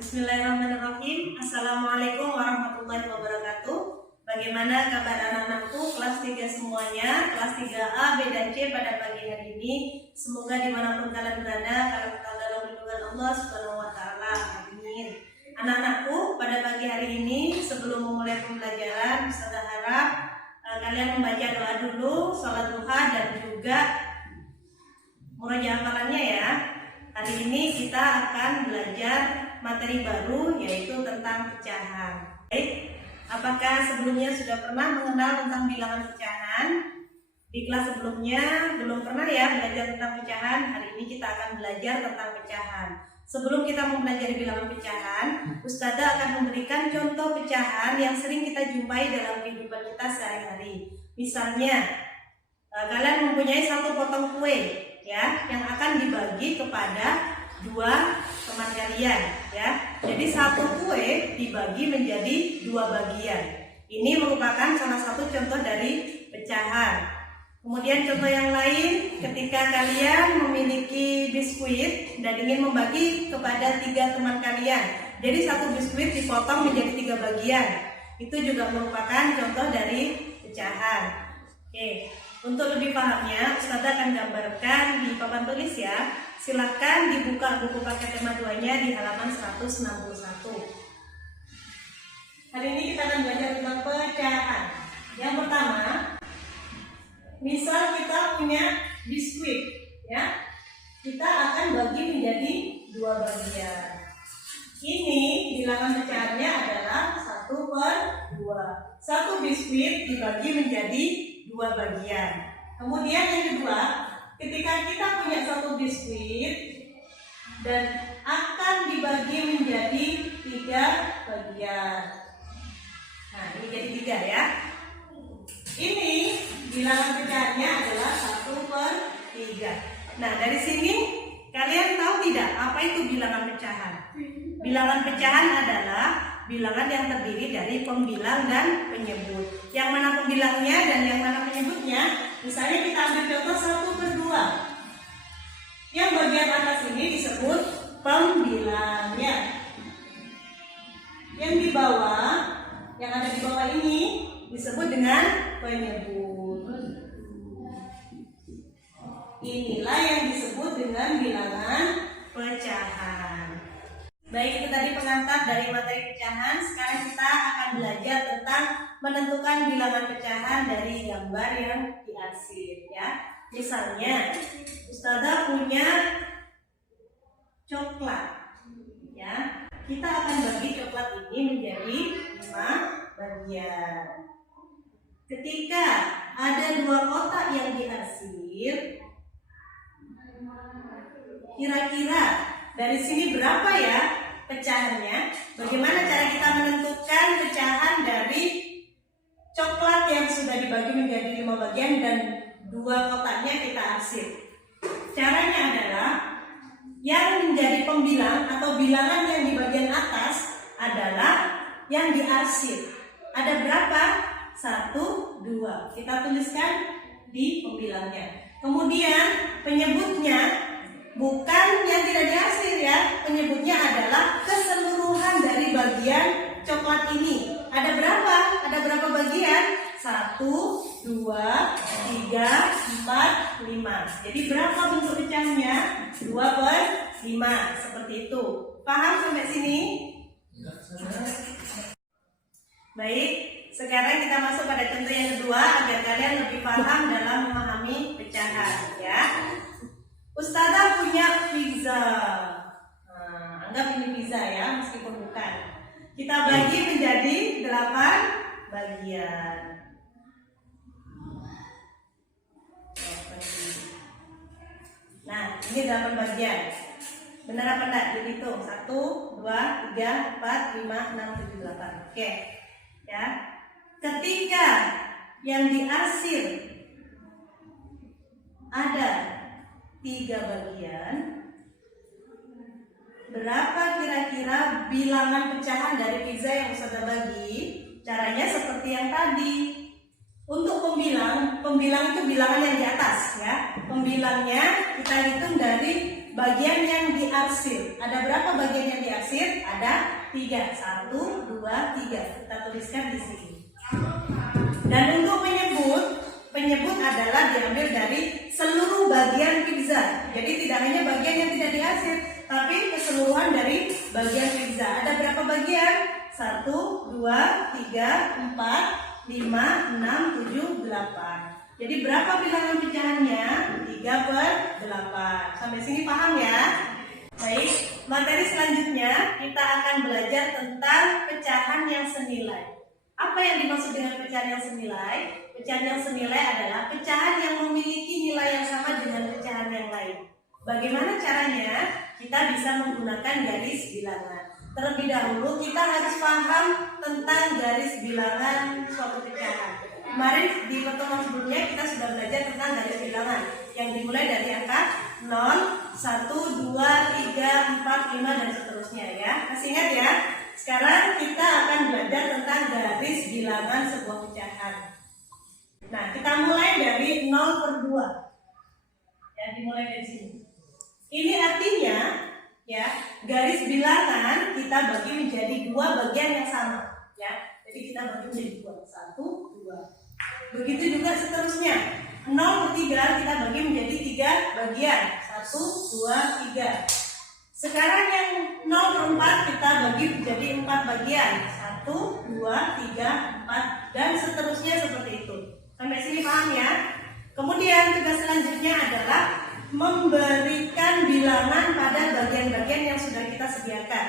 Bismillahirrahmanirrahim. Assalamualaikum warahmatullahi wabarakatuh. Bagaimana kabar anak-anakku kelas 3 semuanya, kelas 3A, B, dan C pada pagi hari ini? Semoga dimanapun kalian berada, kalian tetap dalam lindungan Allah Subhanahu wa Ta'ala. Amin. Anak-anakku, pada pagi hari ini sebelum memulai pembelajaran, Ustazah harap kalian membaca doa dulu, sholat duha, dan juga murojaah hafalannya ya. Hari ini kita akan belajar materi baru, yaitu tentang pecahan. Baik, apakah sebelumnya sudah pernah mengenal tentang bilangan pecahan? Di kelas sebelumnya belum pernah ya belajar tentang pecahan. Hari ini kita akan belajar tentang pecahan. Sebelum kita mempelajari bilangan pecahan, Ustazah akan memberikan contoh pecahan yang sering kita jumpai dalam kehidupan kita sehari-hari. Misalnya, kalian mempunyai satu potong kue ya, yang akan dibagi kepada dua teman kalian ya. Jadi satu kue dibagi menjadi dua bagian. Ini merupakan salah satu contoh dari pecahan. Kemudian contoh yang lain, ketika kalian memiliki biskuit dan ingin membagi kepada 3 teman kalian. Jadi satu biskuit dipotong menjadi 3 bagian. Itu juga merupakan contoh dari pecahan. Oke, untuk lebih pahamnya, Ustazah akan gambarkan di papan tulis ya. Silahkan dibuka buku paket tema 2-nya di halaman 161. Hari ini kita akan belajar tentang pecahan. Yang pertama, misal kita punya biskuit ya, kita akan bagi menjadi 2 bagian. Ini bilangan pecahannya adalah 1/2. Satu biskuit dibagi menjadi 2 bagian. Kemudian yang kedua, ketika kita punya satu biskuit dan akan dibagi menjadi 3 bagian. Nah, ini jadi 3 ya. Ini bilangan pecahannya adalah 1/3. Nah, dari sini kalian tahu tidak apa itu bilangan pecahan? Bilangan pecahan adalah bilangan yang terdiri dari pembilang dan penyebut. Yang mana pembilangnya dan yang mana penyebutnya? Misalnya kita ambil contoh 1/2. Yang bagian atas ini disebut pembilangnya. Yang di bawah, yang ada di bawah ini disebut dengan penyebut. Inilah yang disebut dengan bilangan pecahan. Baik, itu tadi pengantar dari materi pecahan. Sekarang kita akan belajar tentang menentukan bilangan pecahan dari gambar yang diarsip ya. Misalnya, Ustazah punya coklat ya. Kita akan bagi coklat ini menjadi 5 bagian. Ketika ada 2 kotak yang diarsip, kira-kira dari sini berapa ya pecahannya? Bagaimana cara kita menentukan pecahan dari coklat yang sudah dibagi menjadi 5 bagian dan 2 kotaknya kita arsip? Caranya adalah yang menjadi pembilang atau bilangan yang di bagian atas adalah yang diarsip. Ada berapa? 1, 2. Kita tuliskan di pembilangnya. Kemudian penyebutnya bukan yang tidak diarsip ya. Penyebutnya adalah keseluruhan dari bagian coklat ini. Ada berapa? Ada berapa bagian? 1, 2, 3, 4, 5. Jadi berapa bentuk pecahannya? 2/5. Seperti itu. Paham sampai sini? Baik, sekarang kita masuk pada contoh yang kedua agar kalian lebih paham dalam memahami pecahan ya. Ustazah punya pizza. Nah, anggap ini pizza ya, meskipun bukan. Kita bagi menjadi 8 bagian. Nah, ini 8 bagian. Benar apa enggak? Dihitung 1, 2, 3, 4, 5, 6, 7, 8. Oke. Ya. Ketika yang diarsip ada 3 bagian, berapa kira-kira bilangan pecahan dari pizza yang Ustazah bagi? Caranya seperti yang tadi. Untuk pembilang itu bilangan yang di atas ya. Pembilangnya kita hitung dari bagian yang diarsir. Ada berapa bagian yang diarsir? Ada 3. 1, 2, 3. Kita tuliskan di sini. Dan untuk penyebut adalah diambil dari seluruh bagian pizza. Jadi tidak hanya bagian yang tidak diarsir, tapi keseluruhan dari bagian pizza. Ada berapa bagian? 1, 2, 3, 4, 5, 6, 7, 8. Jadi berapa bilangan pecahannya? 3/8. Sampai sini paham ya? Baik, materi selanjutnya kita akan belajar tentang pecahan yang senilai. Apa yang dimaksud dengan pecahan yang senilai? Pecahan yang senilai adalah pecahan yang memiliki nilai yang sama dengan pecahan yang lain. Bagaimana caranya? Kita bisa menggunakan garis bilangan. Terlebih dahulu kita harus paham tentang garis bilangan suatu pecahan. Kemarin di pertemuan sebelumnya kita sudah belajar tentang garis bilangan yang dimulai dari angka 0, 1, 2, 3, 4, 5 dan seterusnya ya. Masih ingat ya? Sekarang kita akan belajar tentang garis bilangan sebuah pecahan. Nah, kita mulai dari 0/2. Ya, dimulai dari sini. Ini artinya ya, garis bilangan kita bagi menjadi 2 bagian yang sama ya. Jadi kita bagi menjadi 2. 1, 2. Begitu juga seterusnya. 0/3 kita bagi menjadi 3 bagian. 1, 2, 3. Sekarang yang 0/4 kita bagi menjadi 4 bagian. 1, 2, 3, 4 dan seterusnya seperti itu. Sampai sini paham ya? Kemudian tugas selanjutnya adalah memberikan bilangan pada bagian-bagian yang sudah kita sediakan.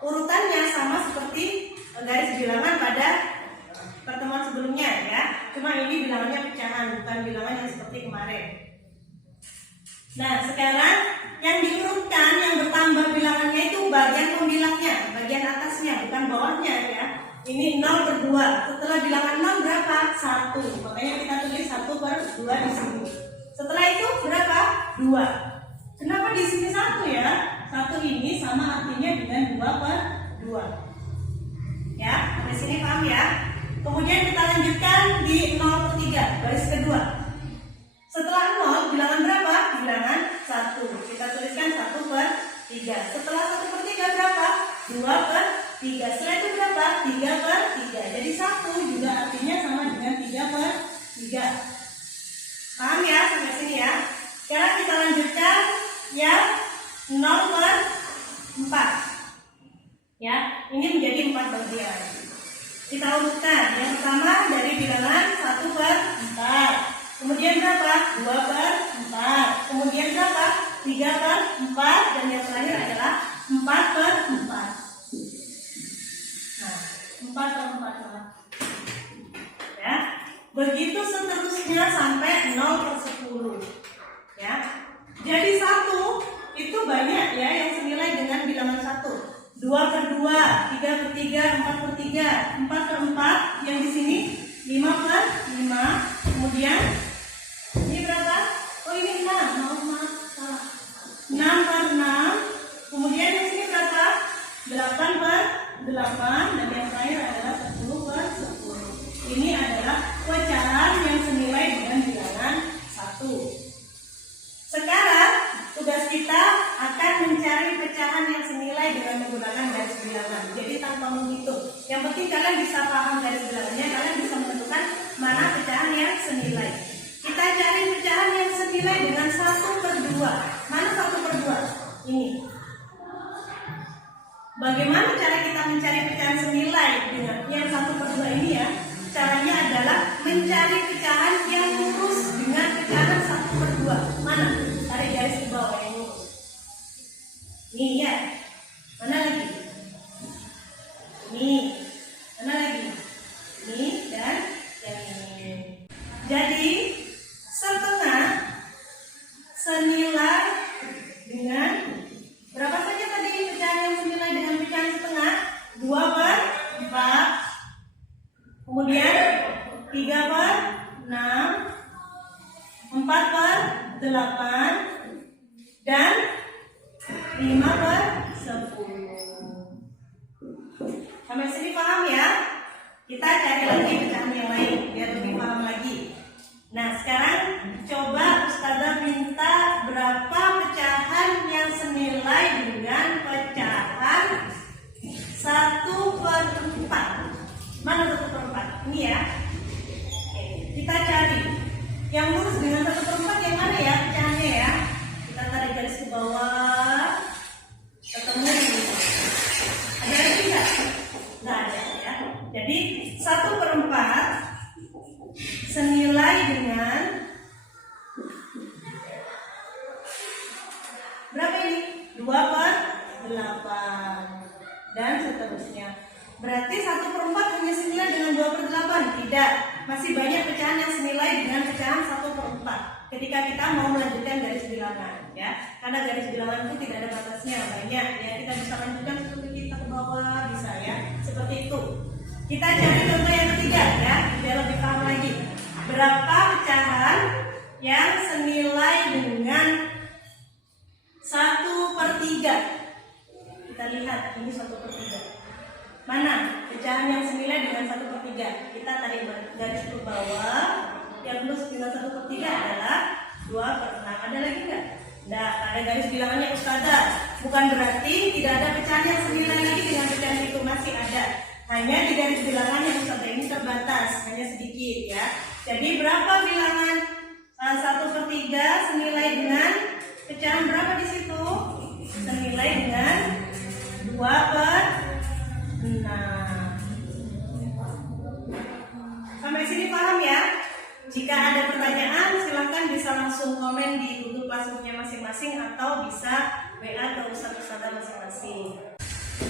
Urutannya sama seperti garis bilangan pada pertemuan sebelumnya ya. Cuma ini bilangannya pecahan, bukan bilangan yang seperti kemarin. Nah, sekarang yang diurutkan, yang bertambah bilangannya itu bagian pembilangnya, bagian atasnya, bukan bawahnya ya. Ini 0/2. Setelah bilangan 0 berapa? 1. Makanya kita tulis 1/2 di sini. Setelah itu berapa? 2. Kenapa di sini 1 ya? 1 ini sama artinya dengan 2/2. Ya, sampai sini paham ya? Kemudian kita lanjutkan di 0/3, baris kedua. Setelah 0, bilangan berapa? Bilangan 1. Kita tuliskan 1/3. Setelah 1/3 berapa? 2/3. Setelah itu berapa? 3/3. Jadi 1 juga artinya sama dengan 3/3. Paham ya sampai sini ya? Sekarang kita lanjutkan yang 0/4. Ya, ini menjadi 4 bagian. Kita urutkan. Yang pertama dari bilangan 1/4. Kemudian berapa? 2/4. Kemudian berapa? 3/4. Dan yang terakhir adalah 4/4. Nah, 4/4. Ya. Begitu seterusnya sampai 0/10. Ya. Jadi 1 itu banyak ya yang senilai dengan bilangan 1. 2/2, 3/3, 4/3, 4/4, yang di sini 5/5. Kemudian ini berapa? Oh ini 6, maaf salah. 6/6. Kemudian di sini berapa? 8/8 dan yang terakhir adalah 10/10. Ini adalah pecahan yang senilai dengan bilangan 1. Sekarang tugas kita akan mencari pecahan yang senilai dengan menggunakan garis bilangan. Jadi tanpa menghitung. Yang penting kalian bisa paham garis bilangannya, kalian bisa menentukan mana pecahan yang senilai. Kita cari pecahan yang senilai dengan 1/2. Mana 1/2? Ini. Bagaimana cara kita mencari pecahan senilai dengan yang 1/2 ini ya? Caranya adalah mencari pecahan yang lurus dengan pecahan 1/2. Mana? Tarik garis ke bawah yang lurus. Nih ya. Mana lagi? Nih. Mana lagi? Nih dan yang ini. Jadi setengah senilai dengan berapa saja tadi pecahan yang senilai dengan pecahan setengah? 2/4. Kemudian 3/6, 4/8 dan 5/10. Sampai sini paham ya? Kita cari lagi pecahan yang lain biar lebih paham lagi. Nah sekarang coba Ustazah minta berapa pecahan Ini ya. Oke, kita cari yang lurus dengan 1/4 yang mana ya pecahannya ya. Kita tarik garis ke bawah, ketemu ini. Ada lagi nggak? Nggak ada ya. Jadi 1/4 senilai dengan berapa ini? 2/8 dan seterusnya. Berarti 1/4 hanya senilai dengan 2/8? Tidak, masih banyak pecahan yang senilai dengan pecahan 1/4 ketika kita mau melanjutkan garis bilangan ya. Karena garis bilangan itu tidak ada batasnya, banyak ya. Kita bisa lanjutkan seperti kita ke bawah, bisa ya. Seperti itu. Kita cari contoh yang ketiga ya, biar lebih paham lagi. Berapa pecahan yang senilai dengan 1/3? Kita lihat ini 1/3. Mana pecahan yang senilai dengan 1/3? Kita tarik garis ke bawah. Yang plus dengan 1/3 adalah 2/6. Ada lagi nggak? Nggak, ada garis bilangannya Ustazah. Bukan berarti tidak ada pecahan yang senilai lagi dengan pecahan itu, masih ada. Hanya di garis bilangan yang Ustazah ini terbatas, hanya sedikit ya. Jadi berapa bilangan 1/3 senilai dengan pecahan berapa di situ? Senilai dengan 2/6. Sampai sini paham ya? Jika ada pertanyaan silahkan bisa langsung komen di Google Classroom-nya masing-masing atau bisa WA ke Ustazah masing-masing.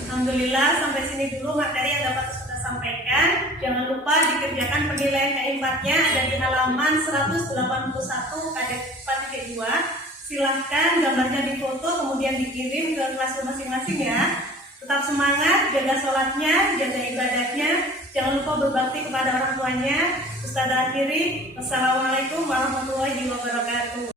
Alhamdulillah sampai sini dulu materi yang dapat Ustazah sampaikan. Jangan lupa dikerjakan penilaian keempatnya ada di halaman 181 KD 4.2. Silahkan gambarnya difoto kemudian dikirim ke Classroom masing-masing ya. Tetap semangat, jaga sholatnya, jaga ibadahnya. Jangan lupa berbakti kepada orang tuanya. Ustazah akhiri. Wassalamualaikum warahmatullahi wabarakatuh.